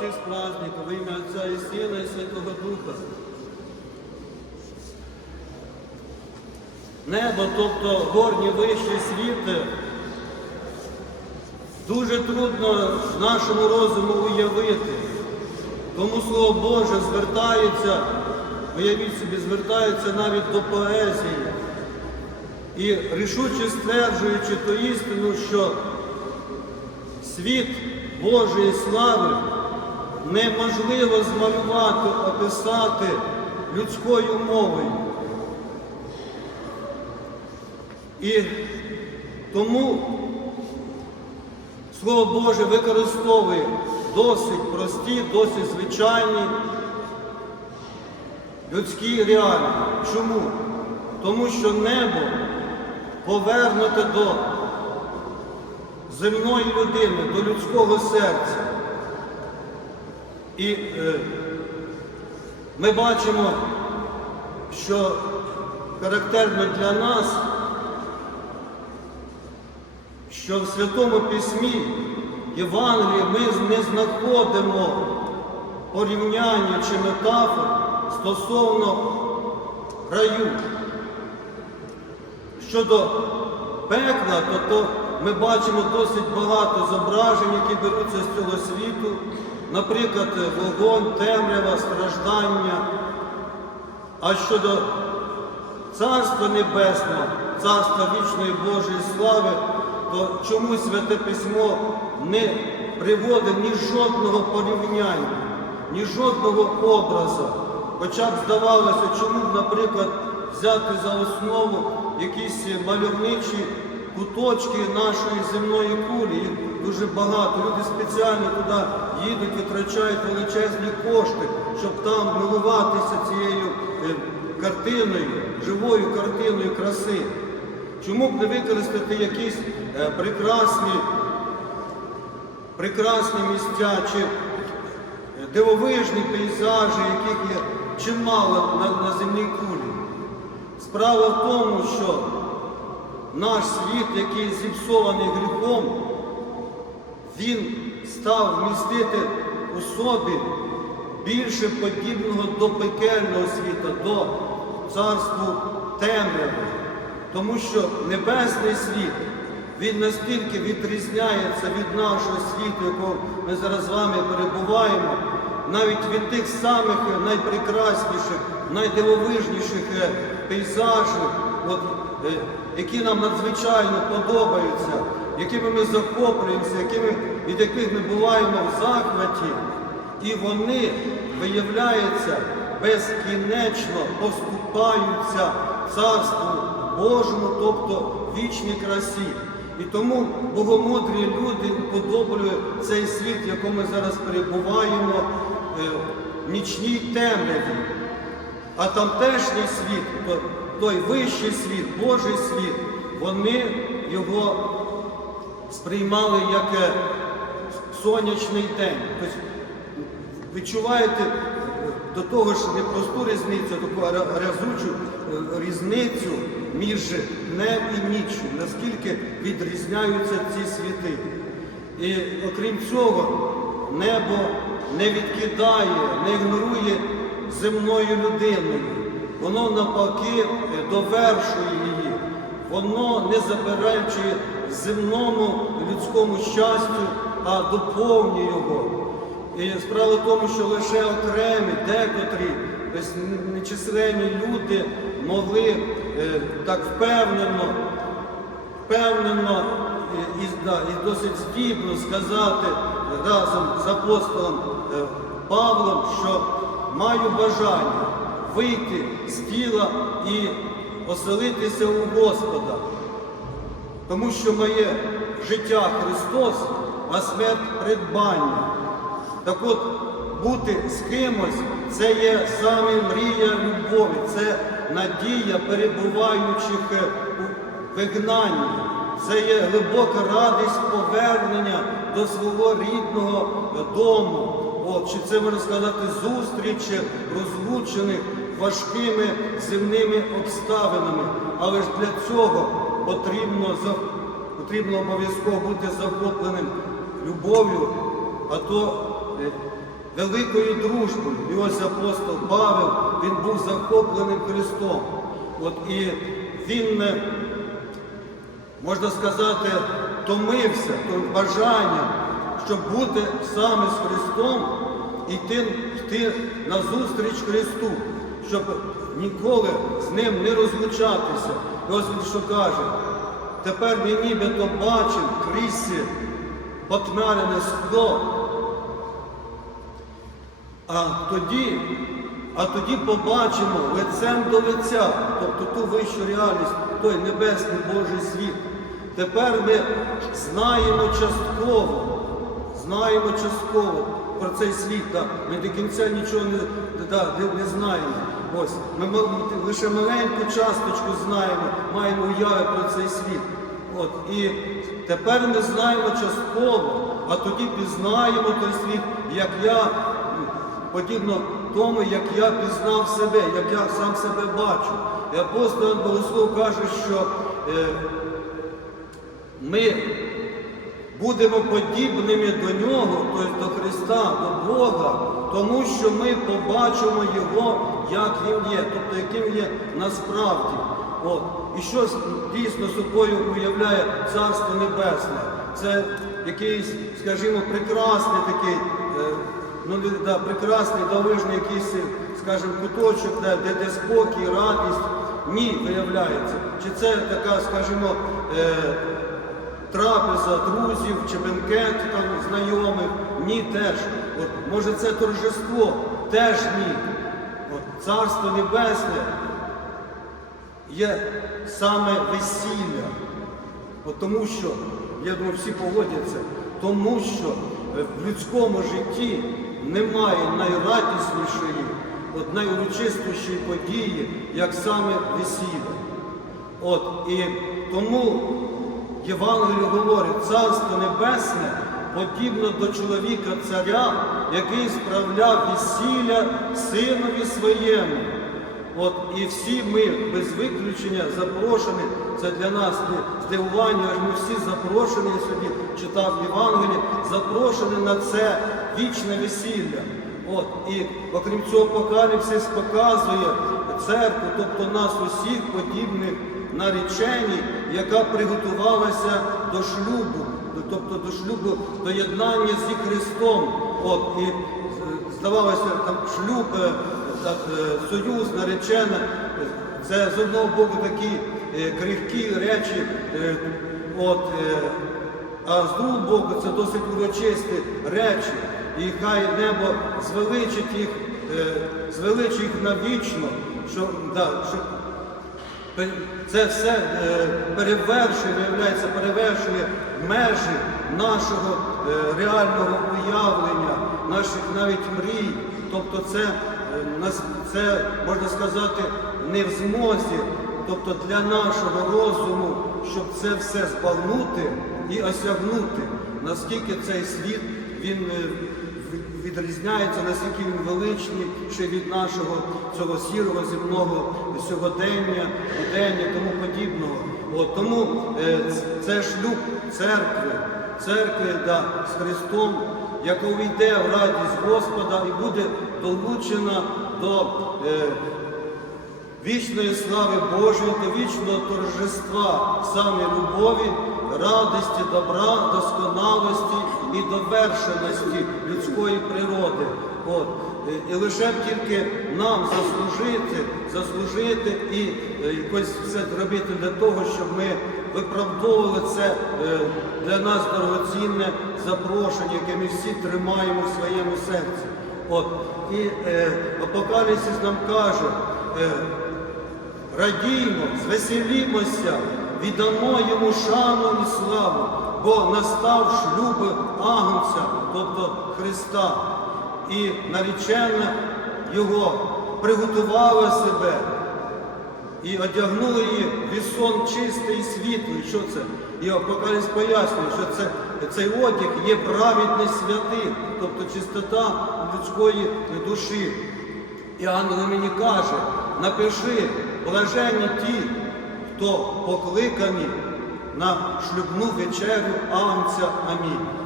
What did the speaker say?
всіх з праздником, ім'я Отця і Сина і Святого Духа. Небо, тобто горній вищий світ, дуже трудно нашому розуму уявити. Тому Слово Боже звертається, уявіть собі, звертається навіть до поезії. І рішуче стверджуючи ту істину, що світ Божої слави неможливо змалювати, описати людською мовою. І тому Слово Боже використовує досить прості, досить звичайні людські реалії. Чому? Тому що небо повернуте до земної людини, до людського серця. І е, ми бачимо, що характерно для нас, що в Святому Письмі Євангелії ми не знаходимо порівняння чи метафор стосовно раю. Щодо пекла, то, то ми бачимо досить багато зображень, які беруться з цього світу, наприклад, вогонь, темрява, страждання. А щодо Царства Небесного, Царства вічної Божої слави, то чомусь Святе Письмо не приводить ні жодного порівняння, ні жодного образу. Хоча б здавалося, чому наприклад, взяти за основу якісь мальовничі куточки нашої земної кулі. Їх дуже багато. Люди спеціально туди їдуть, витрачають величезні кошти, щоб там милуватися цією е, картиною, живою картиною краси. Чому б не використати якісь е, прекрасні, прекрасні місця чи е, дивовижні пейзажі, яких є чимало на, на земній кулі? Справа в тому, що наш світ, який зіпсований гріхом, він став вмістити у собі більше подібного до пекельного світу, до царству темряви. Тому що небесний світ, він настільки відрізняється від нашого світу, в якому ми зараз з вами перебуваємо, навіть від тих самих найпрекрасніших, найдивовижніших е, пейзажів, от, е, які нам надзвичайно подобаються, якими ми захоплюємося, якими, від яких ми буваємо в захваті, і вони, виявляється, безкінечно поступаються Царству Божому, тобто вічній красі. І тому богомудрі люди уподоблюють цей світ, в якому ми зараз перебуваємо, е, в нічній темряві. А тамтешній світ, той вищий світ, Божий світ, вони його сприймали як е, сонячний день. Тобто відчуваєте до того ж непросту різницю, а таку ра- разючу е, різницю між днем і ніччю, наскільки відрізняються ці світи. І окрім цього, небо не відкидає, не ігнорує земною людиною. Воно навпаки е, довершує її. Воно не заперечує земному людському щастю, а доповнює його. І справа в тому, що лише окремі, декотрі, нечисленні люди могли е, так впевнено, впевнено і, і, і досить здібно сказати разом з апостолом е, Павлом, що маю бажання вийти з тіла і оселитися у Господа. Тому що моє життя Христос, а смерть придбання. Так от, бути з кимось це є саме мрія любові, це надія перебуваючих е, у вигнанні. Це є глибока радість повернення до свого рідного дому. От, чи це можна сказати зустріч розлучених важкими земними обставинами. Але ж для цього потрібно, потрібно обов'язково бути захопленим любов'ю, а то е, великою дружбою. І ось апостол Павел, він був захопленим Христом. От і він, е, можна сказати, томився тим бажанням, щоб бути саме з Христом і йти, йти назустріч Христу, щоб ніколи з ним не розлучатися. І що каже, тепер ми нібито бачимо крізь потьмярене скло, а тоді, а тоді побачимо лицем до лиця, тобто ту вищу реальність, той небесний Божий світ. Тепер ми знаємо частково, знаємо частково про цей світ. Так. Ми до кінця нічого не, да, не, не знаємо. Ось, ми м- лише маленьку часточку знаємо, маємо уяви про цей світ. От, і тепер ми знаємо частково, а тоді пізнаємо той світ, як я, подібно тому, як я пізнав себе, як я сам себе бачу. І апостол Богослов каже, що е, ми будемо подібними до Нього, тобто Бога, тому що ми побачимо Його, як Він є, тобто яким є насправді. От. І що дійсно собою уявляє Царство Небесне? Це якийсь, скажімо, прекрасний такий, е, ну да, прекрасний, дивовижний якийсь, скажімо, куточок, де, де, де спокій, радість. Ні, виявляється. Чи це така, скажімо, е, трапеза друзів чи бенкет там знайомих. Ні, теж. От, може це торжество? Теж ні. От, Царство Небесне є саме весілля. От тому що, я думаю, всі погодяться, тому що е, в людському житті немає найрадіснішої, от найурочистішої події, як саме весілля. От, і тому Євангеліє говорить, Царство Небесне подібно до чоловіка царя, який справляв весілля синові своєму. От і всі ми без виключення запрошені, це для нас не здивування, аж ми всі запрошені, я сьогодні читав Євангеліє, запрошені на це вічне весілля. От, і окрім цього, Апокаліпсис показує церкву, тобто нас усіх подібних нареченій, яка приготувалася до шлюбу, тобто до шлюбу, до єднання зі Христом. От, і е, здавалося, там шлюб, е, так, е, союз, наречена, це з одного боку такі крихкі речі, от, а з другого боку це досить урочисті речі. І хай небо звеличить їх, звеличить їх навічно, що, да, щоб Це все е, перевершує, виявляється, перевершує межі нашого е, реального уявлення, наших навіть мрій. Тобто це, е, це, можна сказати, не в змозі, тобто для нашого розуму, щоб це все збагнути і осягнути, наскільки цей світ він відрізняється, наскільки він величний ще від нашого цього сірого земного сьогодення, будення, тому подібного. От, тому е, це шлюб церкви, церкви да, з Христом, яка увійде в радість Господа і буде долучена до е, вічної слави Божої та вічного торжества саме любові, радості, добра, досконалості і довершеності людської природи. От. І- І лише тільки нам заслужити, заслужити і е, якось все робити для того, щоб ми виправдовували це е, для нас дорогоцінне запрошення, яке ми всі тримаємо в своєму серці. От. І е, Апокаліпсис нам каже, е, радіймо, звеселімося, віддамо йому шану і славу, бо настав шлюб Агнця, тобто Христа, і наречена його приготувала себе і одягнули її вісон чистий і світлий. Що це? І Апокаліпс пояснює, що це, цей одяг є праведність святих, тобто чистота людської душі. І ангел мені каже, напиши, блаженні ті, хто покликані на шлюбну вечерю Агнця. Амінь.